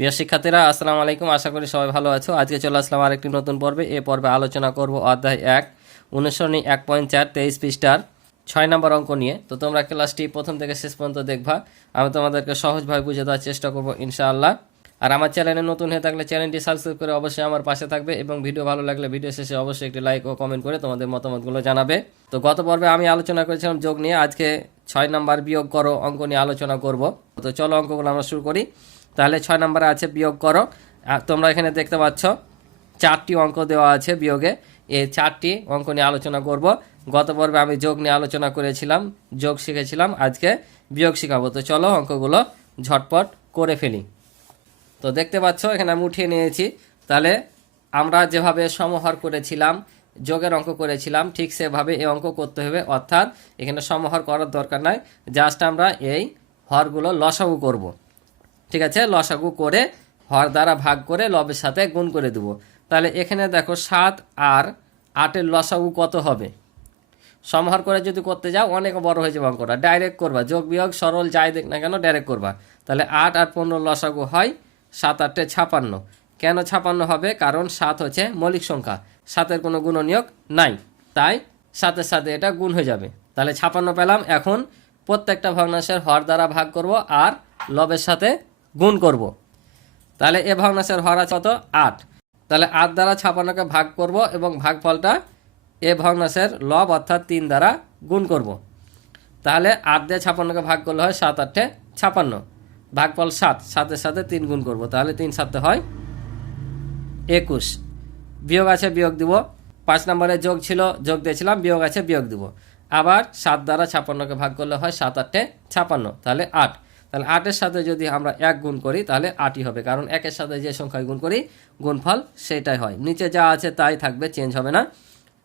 প্রিয় শিক্ষার্থীরা, আসসালামু আলাইকুম। আশা করি সবাই ভালো আছো। আজকে চলে আসলাম আরেকটি নতুন পর্বে। এ পর্বে আলোচনা করব অধ্যায় এক অনুসরণী এক পয়েন্ট চার, তেইশ পৃষ্ঠার ছয় নম্বর অঙ্ক নিয়ে। তো তোমরা ক্লাসটি প্রথম থেকে শেষ পর্যন্ত দেখবা। আমি তোমাদেরকে সহজভাবে বুঝে দেওয়ার চেষ্টা করব, ইনশাআল্লাহ। আর আমার চ্যানেলে নতুন হয়ে থাকলে চ্যানেলটি সাবস্ক্রাইব করে অবশ্যই আমার পাশে থাকবে এবং ভিডিও ভালো লাগলে ভিডিও শেষে অবশ্যই একটি লাইক ও কমেন্ট করে তোমাদের মতামতগুলো জানাবে। তো গত পর্বে আমি আলোচনা করেছিলাম যোগ নিয়ে। আজকে ছয় নাম্বার বিয়োগ করো অঙ্ক নিয়ে আলোচনা করব। তো চলো অঙ্কগুলো আমরা শুরু করি। তাহলে ছয় নম্বরে আছে বিয়োগ করো। তোমরা এখানে দেখতে পাচ্ছ, চারটি অঙ্ক দেওয়া আছে বিয়োগে। এই চারটি অঙ্ক নিয়ে আলোচনা করব। গত পর্বে আমি যোগ নিয়ে আলোচনা করেছিলাম, যোগ শিখেছিলাম, আজকে বিয়োগ শিখাবো। তো চলো অঙ্কগুলো ঝটপট করে ফেলি। তো দেখতে পাচ্ছ, এখানে আমি উঠিয়ে নিয়েছি। তাহলে আমরা যেভাবে সমহর করেছিলাম, যোগের অঙ্ক করেছিলাম, ঠিক সেভাবে এই অঙ্ক করতে হবে। অর্থাৎ এখানে সমহর করার দরকার নাই, জাস্ট আমরা এই হরগুলো লসাগু করব। ঠিক আছে, লসাগু করে হর দ্বারা ভাগ করে লবের সাথে গুণ করে দেব। তাহলে এখানে দেখো সাত আর আটের লসাগু কত হবে? সমাহার করে যদি করতে যাও, অনেক বড় হয়ে যাবে অঙ্কটা। ডাইরেক্ট করবা। যোগ বিয়োগ সরল যাই দেখ না কেন ডাইরেক্ট করবা। তাহলে আট আর পনেরো লসাগু হয় সাত আটটে ছাপান্ন। কেন ছাপান্ন হবে? কারণ সাত হচ্ছে মৌলিক সংখ্যা। সাতের কোনো গুণনীয়ক নাই। তাই সাথে সাথে এটা গুণ হয়ে যাবে। তাহলে ছাপান্ন পেলাম। এখন প্রত্যেকটা ভগ্নাংশের হর দ্বারা ভাগ করব আর লবের সাথে গুণ করব। তাহলে এ ভগ্নাংশের হর আছে কত? আট। তাহলে আট দ্বারা ছাপান্নকে ভাগ করব এবং ভাগফলটা এ ভগ্নাংশের লব অর্থাৎ তিন দ্বারা গুণ করব। তাহলে আট দিয়ে ছাপান্নকে ভাগ করলে হয় সাত, আটে ছাপান্ন। ভাগফল সাত সাতের সাথে তিন গুণ করব। তাহলে তিন সাতে হয় একুশ। বিয়োগ আছে বিয়োগ দিব। পাঁচ নম্বরে যোগ ছিল, যোগ দিয়েছিলাম, বিয়োগ আছে বিয়োগ দিব। আবার সাত দ্বারা ছাপান্নকে ভাগ করলে হয় সাত, আটে ছাপান্ন। তাহলে আট। তাহলে আটের সাথে যদি আমরা এক গুণ করি, তাহলে আটই হবে। কারণ একের সাথে যে সংখ্যায় গুণ করি, গুণফল সেটাই হয়। নিচে যা আছে তাই থাকবে চেঞ্জ হবে না।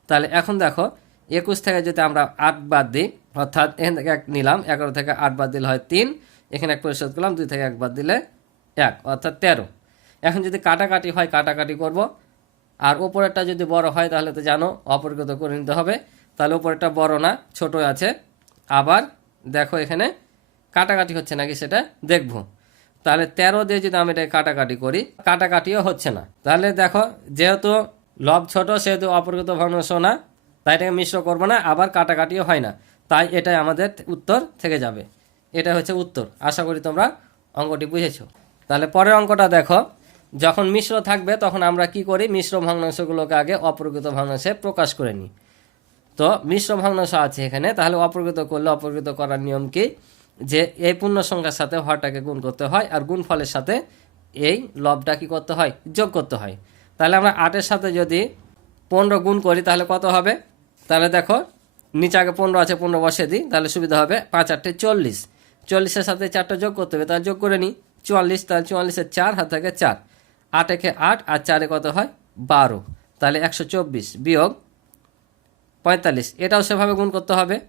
তাহলে এখন দেখো, একুশ থেকে যদি আমরা আট বাদ দিই, অর্থাৎ এখান থেকে এক নিলাম, এগারো থেকে আট বাদ দিলে হয় তিন, এখানে এক পরিশোধ করলাম, দুই থেকে এক বাদ দিলে এক, অর্থাৎ তেরো। এখন যদি কাটাকাটি হয়, কাটাকাটি করব। আর ওপরেরটা যদি বড় হয়, তাহলে তো জানো, অপরিগত করে নিতে হবে। তাহলে ওপরেরটা বড় না, ছোট আছে। আবার দেখো এখানে কাটাকাটি হচ্ছে নাকি সেটা দেখব। তাহলে তেরো দিয়ে যদি আমি এটা কাটাকাটি করি, কাটাকাটিও হচ্ছে না। তাহলে দেখো, যেহেতু লব ছোট, সেহেতু অপরিগত ভগ্নাংশ না তাই এটাকে মিশ্র করব না, আবার কাটাকাটিও হয় না। তাই এটাই আমাদের উত্তর থেকে যাবে। এটা হচ্ছে উত্তর। আশা করি তোমরা অঙ্কটি বুঝেছ। তাহলে পরের অঙ্কটা দেখো। যখন মিশ্র থাকবে, তখন আমরা কি করি? মিশ্র ভগ্নাংশগুলোকে আগে অপরিগত ভগ্নাংশে প্রকাশ করে নিই। তো মিশ্র ভগ্নাংশ আছে এখানে। তাহলে অপরিগত করলে অপরিগত করার নিয়ম কি? যে এই পূর্ণ সংখ্যার সাথে হরটাকে গুণ করতে হয় আর গুণ ফলের সাথে এই লবটা কি করতে হয়? যোগ করতে হয়। তাহলে আমরা আটের সাথে যদি পনেরো গুণ করি, তাহলে কত হবে? তাহলে দেখো, নিচে আগে পনেরো আছে, পনেরো বসে দিই, তাহলে সুবিধা হবে পাঁচ আটটে চল্লিশ। চল্লিশের সাথে চারটা যোগ করতে হবে, তাহলে যোগ করে নিই। চুয়াল্লিশ, তাহলে চুয়াল্লিশের চার, হাত থেকে চার। আট একে আট, আর চারে কত হয়? বারো। তাহলে একশো চব্বিশ বিয়োগ পঁয়তাল্লিশ। এটাও সেভাবে গুণ করতে হবে।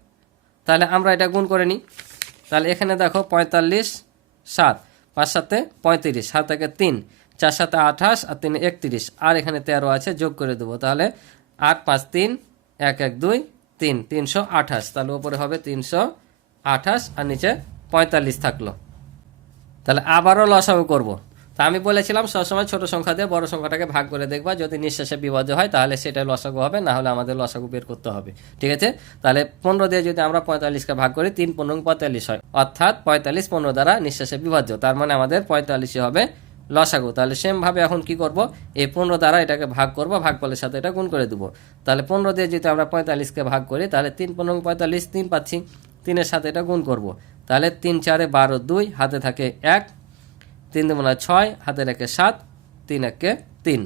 তাহলে আমরা এটা গুণ করে নিই। তাহলে এখানে দেখো পঁয়তাল্লিশ, সাত। পাঁচ সাথে পঁয়ত্রিশ, সাত থেকে তিন। চার সাথে আঠাশ আর তিন একত্রিশ। আর এখানে তেরো আছে, যোগ করে দেবো। তাহলে আট পাঁচ তিন, এক এক, দুই, তিন। তিনশো আঠাশ। তাহলে ওপরে হবে তিনশো আঠাশ আর নিচে পঁয়তাল্লিশ থাকল। তাহলে আবারও লসাগু করব। তা আমি বলেছিলাম, সবসময় ছোট সংখ্যা দিয়ে বড় সংখ্যাটাকে ভাগ করে দেখবা। যদি নিঃশ্বাসে বিভাজ্য হয়, তাহলে সেটাই লসাগু হবে, না হলে আমাদের লসাগু বের করতে হবে। ঠিক আছে? তাহলে পনেরো দিয়ে যদি আমরা পঁয়তাল্লিশকে ভাগ করি, তিন পনেরো পঁয়তাল্লিশ হয়। অর্থাৎ পঁয়তাল্লিশ পনেরো দ্বারা নিঃশ্বাসে বিভাজ্য। তার মানে আমাদের পঁয়তাল্লিশই হবে লসাগু। তাহলে সেমভাবে এখন কি করব? এই পনেরো দ্বারা এটাকে ভাগ করব, ভাগফলের সাথে এটা গুণ করে দেবো। তাহলে পনেরো দিয়ে যদি আমরা পঁয়তাল্লিশকে ভাগ করি, তাহলে তিন পনেরো পঁয়তাল্লিশ, তিন পাচ্ছি, তিনের সাথে এটা গুণ করব। তাহলে তিন চারে বারো দুই, হাতে থাকে এক তিন দুগুণা ছয় হাতে রেখে সাত, তিন একে তিন।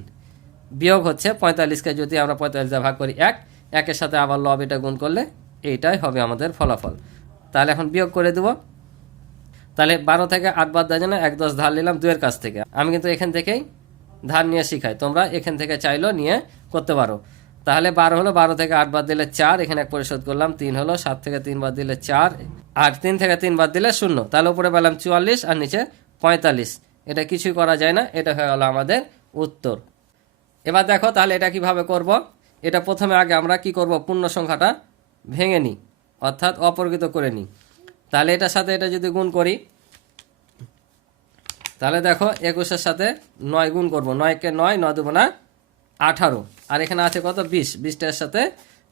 বিয়োগ হচ্ছে পঁয়তাল্লিশকে যদি আমরা পঁয়তাল্লিশ ভাগ করি এক, একের সাথে আবার লব এটা গুণ করলে এইটাই হবে আমাদের ফলাফল। তাহলে এখন বিয়োগ করে দেব। তাহলে বারো থেকে আট বাদ দেওয়ার জন্য এক দশ ধার নিলাম দুয়ের কাছ থেকে। আমি কিন্তু এখান থেকেই ধার নিয়ে শিখাই। তোমরা এখান থেকে চাইলো নিয়ে করতে পারো। তাহলে বারো হলো বারো থেকে আট বাদ দিলে চার, এখানে এক পরিশোধ করলাম, তিন হলো সাত থেকে তিন বাদ দিলে চার, আর তিন থেকে তিন বাদ দিলে শূন্য। তাহলে উপরে পেলাম চুয়াল্লিশ, আর নিচে পঁয়তাল্লিশ। এটা কিছুই করা যায় না, এটা হয়ে গেল আমাদের উত্তর। এবার দেখো তাহলে এটা কীভাবে করব? এটা প্রথমে আগে আমরা কি করব? পূর্ণ সংখ্যাটা ভেঙে নিই, অর্থাৎ অপরিগত করে নিই। তাহলে এটার সাথে এটা যদি গুণ করি, তাহলে দেখো একুশের সাথে নয় গুণ করব। নয়কে নয় নয় দেবো না আঠারো। আর এখানে আছে কত? বিশ। বিশটার সাথে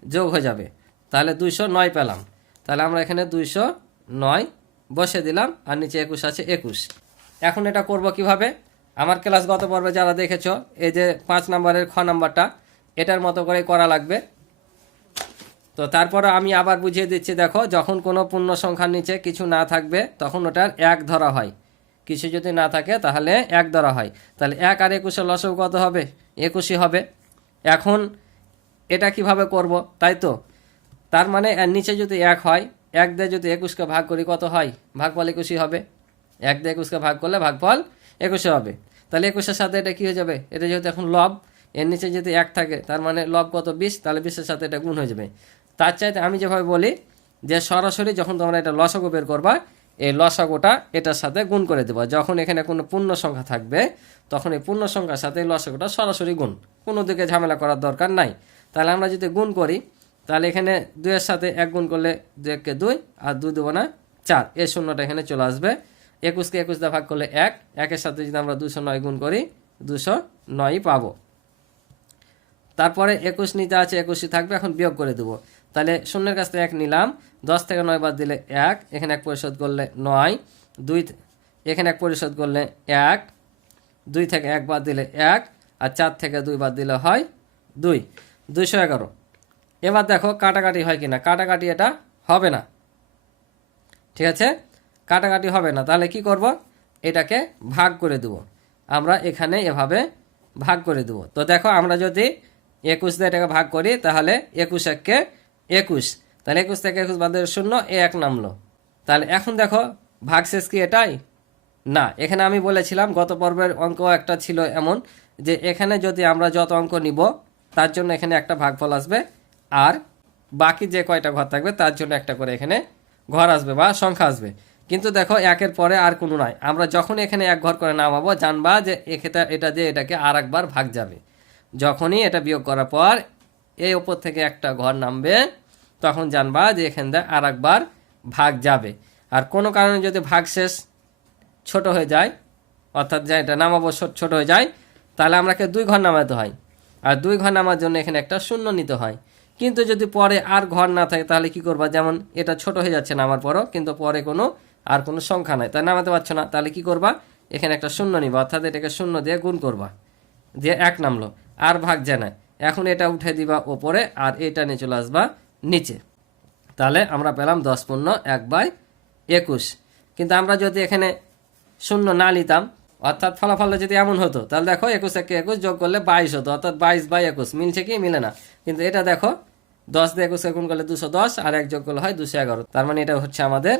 যোগ হয়ে যাবে। তাহলে দুইশো নয় পেলাম। তাহলে আমরা এখানে দুইশো নয় বসে দিলাম, আর নিচে একুশ আছে একুশ। এখন এটা করব কীভাবে? আমার ক্লাস গত পর্বে যারা দেখেছ, এই যে পাঁচ নম্বরের খ নাম্বারটা, এটার মতো করে করা লাগবে। তো তারপরে আমি আবার বুঝিয়ে দিচ্ছি, দেখো, যখন কোনো পূর্ণ সংখ্যার নিচে কিছু না থাকবে, তখন ওটার এক ধরা হয়। কিছু যদি না থাকে, তাহলে এক ধরা হয়। তাহলে এক আর একুশের লসও কত হবে? একুশই হবে। এখন এটা কীভাবে করব? তাই তো? তার মানে নিচে যদি এক হয়, এক দিয়ে যদি একুশকে ভাগ করি, কত হয়? ভাগ ভাগফল একুশই হবে। এক দিয়ে একুশকে ভাগ করলে ভাগফল একুশে হবে। তাহলে একুশের সাথে এটা কী হয়ে যাবে? এটা যেহেতু এখন লব, এর নিচে যদি এক থাকে, তার মানে লব কত বিশ? তাহলে বিশের সাথে এটা গুণ হয়ে যাবে। তার চাইতে আমি যেভাবে বলি, যে সরাসরি যখন তোমরা এটা লসাগু বের করবা, এই লসাগুটা এটার সাথে গুণ করে দেবা। যখন এখানে কোনো পূর্ণ সংখ্যা থাকবে, তখন এই পূর্ণ সংখ্যার সাথে এই লসাগুটা সরাসরি গুণ। কোনো দিকে ঝামেলা করার দরকার নাই। তাহলে আমরা যদি গুণ করি, তাহলে এখানে দুইয়ের সাথে এক গুণ করলে দু এককে দুই, আর দুই দেবো না চার। এই শূন্যটা এখানে চলে আসবে। একুশকে একুশ দিয়ে ভাগ করলে এক, একের সাথে যদি আমরা দুশো নয় গুণ করি, দুশো নয়ই পাবো। তারপরে একুশ নিতে আছে, একুশই থাকবে, এখন বিয়োগ করে দেবো। তাহলে শূন্যের কাছ থেকে এক নিলাম, দশ থেকে নয় বাদ দিলে এক, এখানে এক পরিশোধ করলে নয়, দুই এখানে এক পরিশোধ করলে এক, দুই থেকে এক বাদ দিলে এক, আর চার থেকে দুই বাদ দিলে হয় দুই, দুইশো এগারো। এবার দেখো কাটাকাটি হয় কিনা? কাটাকাটি এটা হবে না। ঠিক আছে? কাটাকাটি হবে না। তাহলে কি করব? এটাকে ভাগ করে দেব। আমরা এখানে এভাবে ভাগ করে দেব। তো দেখো, আমরা যদি একুশ দিয়ে এটাকে ভাগ করি, তাহলে একুশ এককে একুশ। তাহলে একুশ থেকে একুশ বাদ শূন্য, এ এক নামলো। তাহলে এখন দেখো, ভাগ শেষ কি এটাই? না, এখানে আমি বলেছিলাম গত পর্বের অঙ্ক একটা ছিল এমন যে এখানে যদি আমরা যত অঙ্ক নিব, তার জন্য এখানে একটা ভাগফল আসবে আর বাকি যে কয়টা ঘর থাকবে, তার জন্য একটা করে এখানে ঘর আসবে বা সংখ্যা আসবে। কিন্তু দেখো, একের পরে আর কোনো নাই। আমরা যখন এখানে এক ঘর করে নামাবো, জানবা যে এক্ষেত্রে এটা দিয়ে এটাকে আর একবার ভাগ যাবে। যখনই এটা বিয়োগ করার পর এই ওপর থেকে একটা ঘর নামবে, তখন জানবা যে এখান দিয়ে আর একবার ভাগ যাবে। আর কোনো কারণে যদি ভাগ শেষ ছোট হয়ে যায়, অর্থাৎ যে এটা নামাবো ছোট হয়ে যায়, তাহলে আমাকে দুই ঘর নামাতে হয়। আর দুই ঘর নামার জন্য এখানে একটা শূন্য নিতে হয়। কিন্তু যদি পরে আর ঘর না থাকে, তাহলে কি করবা? যেমন এটা ছোট হয়ে যাচ্ছে নামার পরও, কিন্তু পরে কোনো আর কোনো সংখ্যা নাই। তাই নামাতে পারছ না, তাহলে কি করবা? এখানে একটা শূন্য নিবা, অর্থাৎ এটাকে শূন্য দিয়ে গুণ করবা। দিয়ে এক নামলো, আর ভাগ না। এখন এটা উঠে দিবা ওপরে, আর এটা নিয়ে চলে আসবা নিচে। তাহলে আমরা পেলাম দশ পূর্ণ এক বাই একুশ। কিন্তু আমরা যদি এখানে শূন্য না নিতাম, অর্থাৎ ফলাফলটা যদি এমন হতো, তাহলে দেখো একুশ একে একুশ যোগ করলে বাইশ হতো, অর্থাৎ বাইশ বাই একুশ। মিলছে কি? মিলে না। কিন্তু এটা দেখো, দশ দিয়ে একুশ গুণ করলে দুশো দশ, আর এক যোগ করলে হয় দুশো এগারো। তার মানে এটা হচ্ছে আমাদের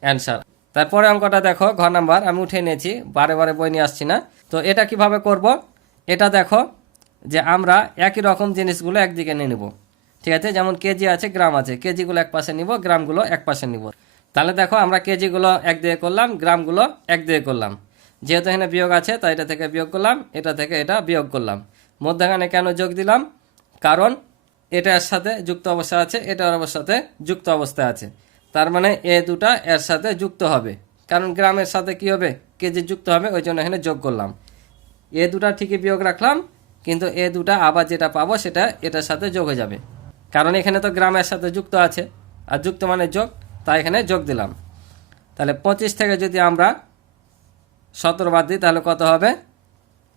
অ্যান্সার। তারপরে অঙ্কটা দেখো, ঘর নাম্বার, আমি উঠে নিয়েছি বারে বারে বই নিয়ে আসছি না। তো এটা কীভাবে করব? এটা দেখো, যে আমরা একই রকম জিনিসগুলো একদিকে নিয়ে নেব। ঠিক আছে, যেমন কেজি আছে, গ্রাম আছে। কেজিগুলো এক পাশে নিব, গ্রামগুলো এক পাশে নিব। তাহলে দেখো, আমরা কেজিগুলো এক দিকে করলাম, গ্রামগুলো এক দিকে করলাম। যেহেতু এখানে বিয়োগ আছে, তাই এটা থেকে বিয়োগ করলাম, এটা থেকে এটা বিয়োগ করলাম। মধ্যখানে কেন যোগ দিলাম? কারণ এটার সাথে যুক্ত অবস্থা আছে, এটা ওর সাথে যুক্ত অবস্থা আছে। তার মানে এ দুটা এর সাথে যুক্ত হবে। কারণ গ্রামের সাথে কি হবে? কেজি যুক্ত হবে, ওই জন্য এখানে যোগ করলাম। এ দুটা ঠিকই বিয়োগ রাখলাম, কিন্তু এ দুটা আবার যেটা পাবো সেটা এটার সাথে যোগ হয়ে যাবে। কারণ এখানে তো গ্রামের সাথে যুক্ত আছে, আর যুক্ত মানে যোগ, তাই এখানে যোগ দিলাম। তাহলে পঁচিশ থেকে যদি আমরা সতেরো বাদ দিই, তাহলে কত হবে?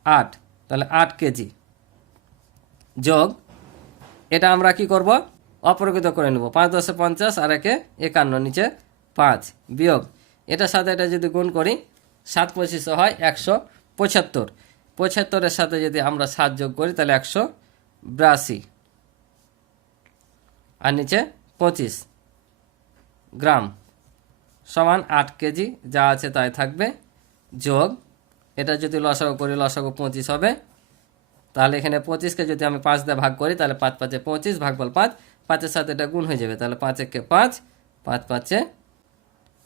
আট। তাহলে আট কেজি যোগ। এটা আমরা কি করব? অপরকৃত করে নেব। পাঁচ দশে পঞ্চাশ, আর একে একান্ন, নিচে পাঁচ। বিয়োগ। এটার সাথে এটা যদি গুণ করি, সাত পঁচিশে হয় একশো পঁচাত্তর। পঁচাত্তরের সাথে যদি আমরা সাত যোগ করি, তাহলে একশো বিরাশি। আর নিচে পঁচিশ গ্রাম সমান আট কেজি, যা আছে তাই থাকবে যোগ। এটা যদি লসাগু করি, লসাগু পঁচিশ হবে। তাহলে এখানে পঁচিশকে যদি আমি পাঁচ দিয়ে ভাগ করি, তাহলে পাঁচ পাঁচে পঁচিশ ভাগ বল পাঁচ। পাঁচের সাথে এটা গুণ হয়ে যাবে, তাহলে পাঁচ একে পাঁচ পাঁচ পাঁচে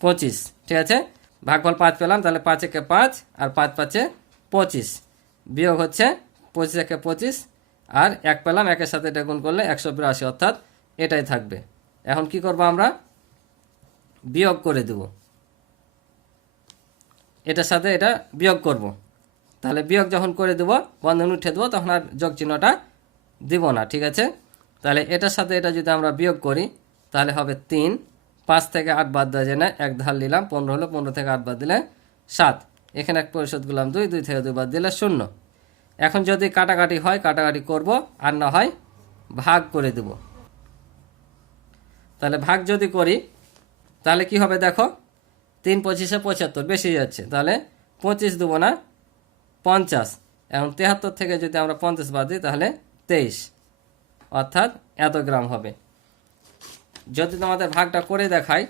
পঁচিশ, ঠিক আছে? ভাগফল পাঁচ পেলাম, তাহলে পাঁচ একে পাঁচ আর পাঁচ পাঁচে পঁচিশ। বিয়োগ হচ্ছে পঁচিশ একে পঁচিশ আর এক পেলাম, একের সাথে এটা গুণ করলে একশো বিরাশি, অর্থাৎ এটাই থাকবে। এখন কি করব আমরা? বিয়োগ করে দেব। এটার সাথে এটা বিয়োগ করব। তাহলে বিয়োগ যখন করে দেবো, বন্ধন উঠে দেবো, তখন আর যোগ চিহ্নটা দিব না, ঠিক আছে? তাহলে এটার সাথে এটা যদি আমরা বিয়োগ করি, তাহলে হবে তিন। পাঁচ থেকে আট বাদ দেওয়া যায় না, এক ধার নিলাম, পনেরো হলো, পনেরো থেকে আট বাদ দিলে সাত। এখানে এক পরিশোধ করলাম দুই দুই থেকে দুই বাদ দিলে শূন্য। এখন যদি কাটাকাটি হয়, কাটাকাটি করব, আর না হয় ভাগ করে দেব। তাহলে ভাগ যদি করি, তাহলে কি হবে দেখো? তিন পঁচিশে পঁচাত্তর, বেশি যাচ্ছে। তাহলে পঁচিশ দেবো না, পঞ্চাশ। এখন তেহাত্তর থেকে যদি আমরা পঞ্চাশ বাদ দিই, তাহলে তেইশ। অর্থাৎ এত গ্রাম হবে। যদি তোমাদের ভাগটা করে দেখাই,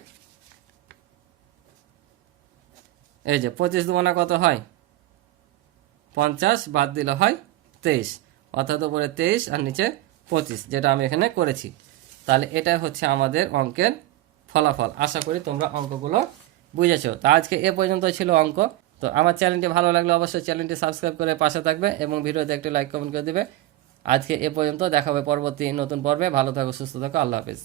এই যে পঁচিশ দুগুণা কত হয়? পঞ্চাশ বাদ দিলে হয় তেইশ। অর্থাৎ উপরে তেইশ আর নিচে পঁচিশ, যেটা আমি এখানে করেছি। তাহলে এটাই হচ্ছে আমাদের অঙ্কের ফলাফল। আশা করি তোমরা অঙ্কগুলো বুঝেছ। তা আজকে এ পর্যন্ত ছিল অঙ্ক। তো আমার চ্যানেলটি ভালো লাগলে অবশ্যই চ্যানেলটি সাবস্ক্রাইব করে পাশে থাকবে এবং ভিডিওতে একটি লাইক, কমেন্ট করে দিবে। আজকে এ পর্যন্ত দেখা হবে পরবর্তী নতুন পর্বে। ভালো থাকো সুস্থ থাকো আল্লাহ হাফিজ।